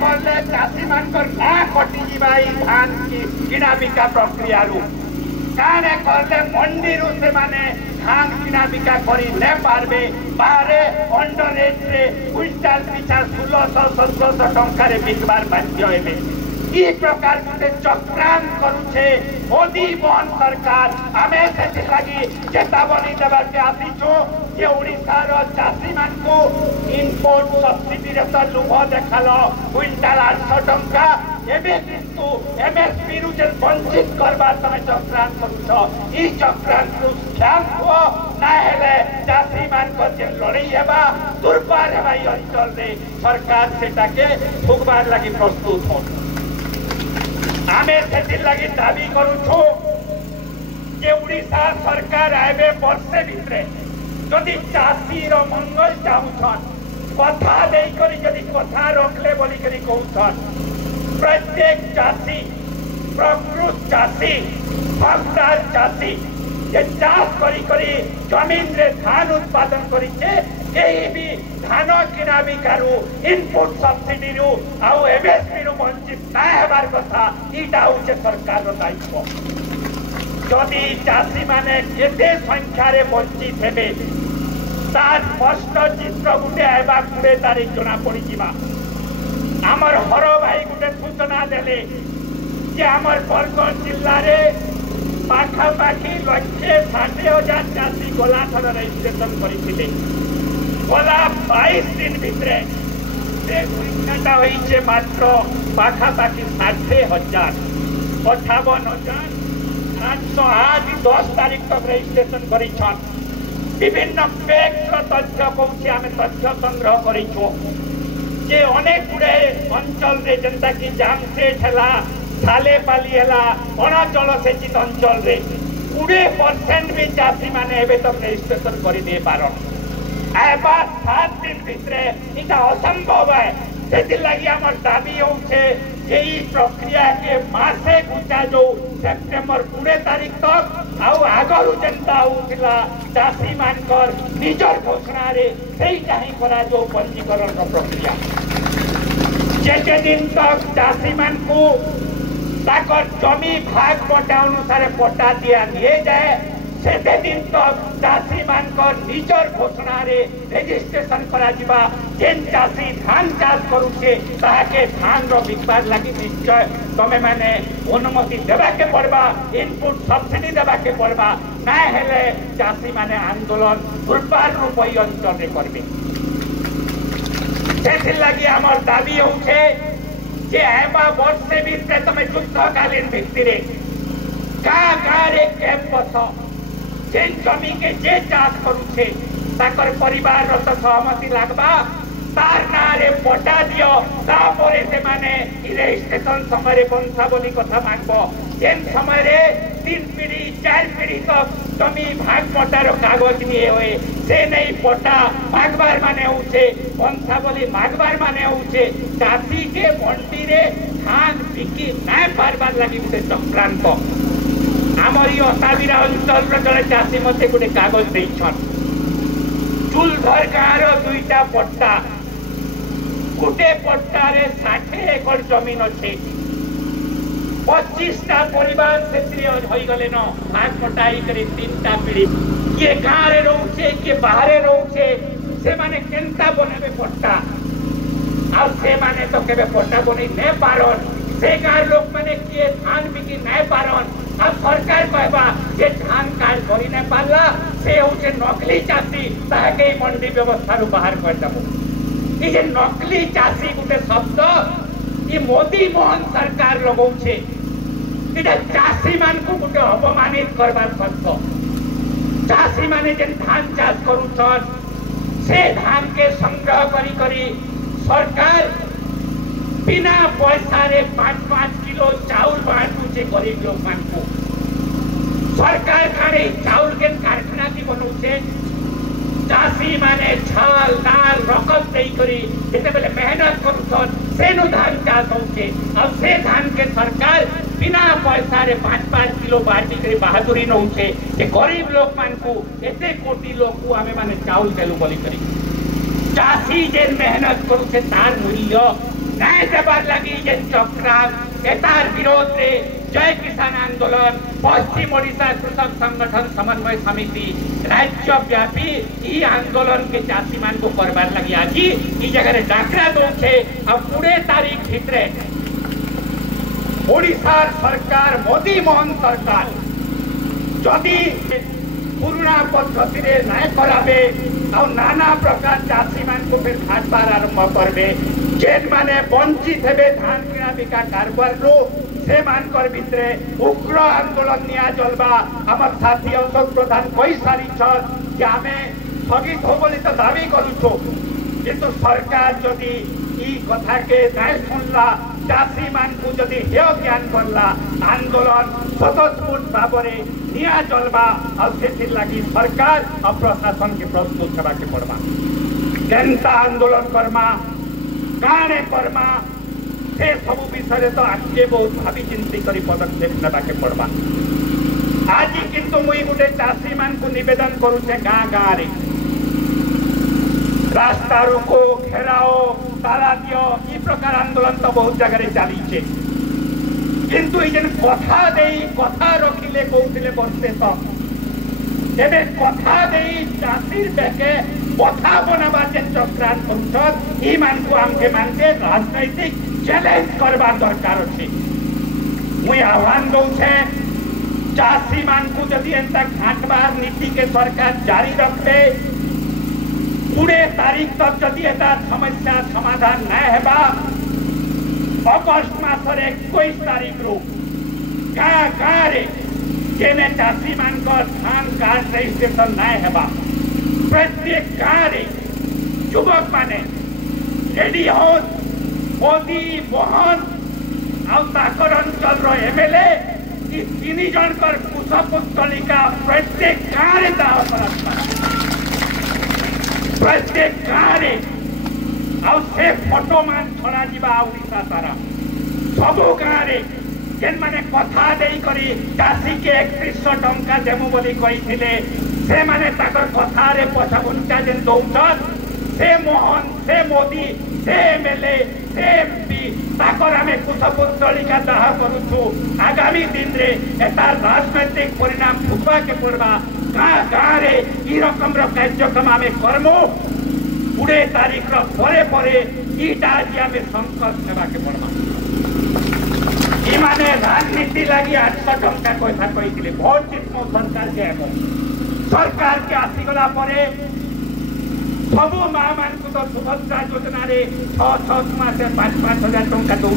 करले चाषी मानकर ना कटि जीवा धान की किना बिका प्रक्रिया काने करले मंडी से माने धान किना बिका करी ने पारबे बाहरे अंडर रेट रे क्विंटाल पिछा 1600-1700 टंका रे बिकबार बाध्य हेबे। ई प्रकार गोटे चक्रांत करुछे मोदी मोहन सरकार। आमे से लगी चेतावनी देवाके आसीछु जे ओडिशार चाषी मानकु इनपुट सब्सिडी रे तो लुभ देखाल क्विंटाल 800 टंका एबे किंतु एमएसपी रु जे वंचित करबा तमे चक्रांत करुछ। ई चक्रांत रु ध्यान हो ना हेले चाषी मानक जे लड़ाई हेबा दुर्बार हेबा ई अंचल रे सरकार सेटाके भुगबार लागि प्रस्तुत हो। आमे से लगी दाबी करुछु जे उड़ीसा सरकार आबे वर्षे भितरे जदि चाषी रो मंगल चाहुछन कथा देई करी जदि कथा रखले बोली करी कहउछन प्रत्येक चाषी प्रकृत चाषी फलदार चाषी जे चाष करी जमीन रे धान उत्पादन करिछे केही भी धान किना बिकारु इनपुट सब्सिडी रु आउ एमएसपी रु वंचित ना हेबार कथा इटा होचे सरकार रो दायित्व। जदि चाषी माने केते संख्या रे वंचित हेबे तार स्पष्ट चित्र गुटे आइबा 20 तारीख जना पड़ी जिबा। आमर हर भाई गुटे सूचना देले जे आमर बरगढ़ जिल्ला रे पाखापाखि 1,60,000 चाषी गोलाथर रजिस्ट्रेशन करिथिले। गला 22 दिन भितरे से संख्याटा होइछे मात्र पाखापाखि 60,000 58,800 आज 10 तारीख तक रजिस्ट्रेशन करिछन। विभिन्न पेक्स तथ्य पहुंचे आमे तथ्य संग्रह करिछु जे अनेक गुड़े अंचल रे जनता की जामसेट हला सालेपाली हला अणाचल सेचित अंचल रे 20% भी चाषी माने एबे तक रजिस्ट्रेशन करि दे पारन। एबा 7 दिन भितरे इटा असंभव है। से लगी आमर दाबी होउछे जे ई प्रक्रिया के मासे गुचा जो सेप्टेम्बर 20 तारीख तक आउ आगरु जनता होउथिला चाषी मानकर निजर घोषणा रे सेही चाहि करा जो पंजीकरण रो प्रक्रिया जे दिन तक चाषी मानकु ताकर जमी भाग पट्टा अनुसार पट्टा दिया निये जाए सेते दिन तक चाषी मानकर निजर घोषणा रे रजिस्ट्रेशन करा जिबा। जेन चाषी धान चाष करुछे ताके धान रो बिकबार लागि निश्चय तमे माने अनुमति देबा के पड़बा इनपुट सब्सिडी देबा के पड़बा ना हेले चाषी माने आंदोलन दुर्बार रूप अंचल रे करबे। सेथि लागि हमर दाबी होउछे जे एबा वर्षे भितरे तमे युद्धकालीन भित्तिरे का रे कैंप बस जेन जमी के जे चाष करुछे ताकर परिवार रो सहमति लागबा तार नारे पट्टा दियो तापरे से माने रजिस्ट्रेशन समय वंशावली कथा मांगबो। जेन समय 3 पीढ़ी 4 पीढ़ी तक जमी भाग पट्टार कागज निये होए से नहीं पट्टा मागबार माने होउछे वंशावली मागबार माने होउछे चाषी के मंडी रे धान बिकी ना पारबार लागि गुटे चक्रांत। आमर ई असाबीरा अंचल जड़े चाषी मते गोटे कागज देछन चुलधर गाँव रो 2टा पट्टा गोटे पट्टा रे 60 एकड़ जमीन अच्छे 25टा परिवार से होई गले न भाग पट्टाई करे 3टा पीढ़ी किए गाँव रे रहउछे किए बाहरे रहउछे से माने केनता बनेबे पट्टा आ से माने तो केबे पट्टा बनै नै पारन से गाँव लोक माने किए धान बिकी नै पारन। अब सरकार कहबा जे धान कार्ड करी नै पारला से होचे नकली चाषी ताके मंडी व्यवस्था रु बाहर कर देबो। ई जे नकली चाषी गुटे शब्द ई मोदी मोहन सरकार लगाउछे इटा चाषी मान को गुटे अपमानित करबार शब्द। चाषी माने जे धान चाष करूछन से धान के संग्रह करी सरकार बिना पैसा रे 5-5 किलो चाउल बांटुछे गरीब लोग मान को। सरकार खाने चाउल के कारखाना की बनौछे चाषी माने छाल दाल रकम देई करी जेते बेले मेहनत करूछन सेनु धान चाष होउछे। अब से धान के सरकार बिना पैसा रे 5-5 किलो बांटी करी बहादुरी नउछे जे गरीब लोग मान को एते कोटी लोग को आमे माने चाउल देलु बोली करी। चाषी जे मेहनत करूछे तार मूल्य न्याय देवार लगी ये चक्रांत एतार विरोध रे जय किसान आंदोलन पश्चिम ओडिशा कृषक संगठन समन्वय समिति राज्यव्यापी ई आंदोलन के चाषी मान को करवार लगी आज ई जगह डाकरा दौचे और 20 तारीख भितरे ओडिशा सरकार मोदी मोहन सरकार जदि पुराना पद्धति न्याय करावे और नाना प्रकार चाषी मान को फिर घाटबार आरंभ करबे जेन माने वंचित हेबे धान किना बिका कारबार रो से मानकर भितरे उग्र आंदोलन निया जलबा हमर साथी अशोक प्रधान कई सारी छत कि आमे स्थगित हो बोली तो दाबी करूछो किंतु सरकार जदि ई कथा के न्याय सुनला चाषी मान को जदि हेय ज्ञान करला आंदोलन स्वतःस्फूर्त भावरे निया जलबा और से लगी सरकार और प्रशासन के प्रस्तुत हेबा के पड़बा जनता आंदोलन करमा काणे करमा से सब विषय तो आगे बहुत भावी चिंती करी पदक्षेप नेबा के पड़बा आज किंतु मुई गुटे चाषी मान को निवेदन करूचे गाँ गाँ रे रास्ता रोको घेराओ ताला दियो ई प्रकार आंदोलन तो बहुत जगह चलीचे किंतु इजन कथा देई कथा रखिले कहूले बर्षे तक एबे कथा देई चाषीर बेके कथा बनाबा जे चक्रांत करूछत ई मान को आमके मानके राजनैतिक चैलेंज करबा दरकार अछि मुई आह्वान दउछे चाषी मान को जदि एंता घाटबार नीति के सरकार जारी रखे 20 तारीख तक जदि एता समस्या समाधान न हेबा अगस्त मासर 21 तारीख रो गाँ गाँ रे जेने चाषी मान को धान कार्ड रजिस्ट्रेशन न हेबा प्रत्येक गाँ रे युवक माने रेडी हो मोदी मोहन आउ ताकर अंचल रो एमएलए ई 3 जन कर कुशपुत्तलिका प्रत्येक गाँ रे दाव प्रत्येक गाँ रे आउ से फोटो मान छड़ा जीवा ओडिशा सारा सबो गाँ रे जेन माने कथा देई करी चाषी के 3100 टंका देमु बोली कहिथिले से माने ताकर कथा रे पछागुंचा जेन दौछत से मोहन से मोदी से एमएलए से एमपी ताकर आमे कुशपुत्तलिका दाह करूछु आगामी दिन रे एता राजनैतिक परिणाम भुगवा के पड़बा गाँ गाँ रे ई रकम रो कार्यक्रम आमे करमु 20 तारीख रो परे परे ईटा आज आमे संकल्प नेबा के पड़बा ई माने राजनीति लागि 800 टंका पैसा कहिथिले भोट जितमु सरकार के हेबो सरकार के आसीगला परे सबु माँ मान को तो सुभद्रा योजना रे 6 मासे 5,000 टंका दौ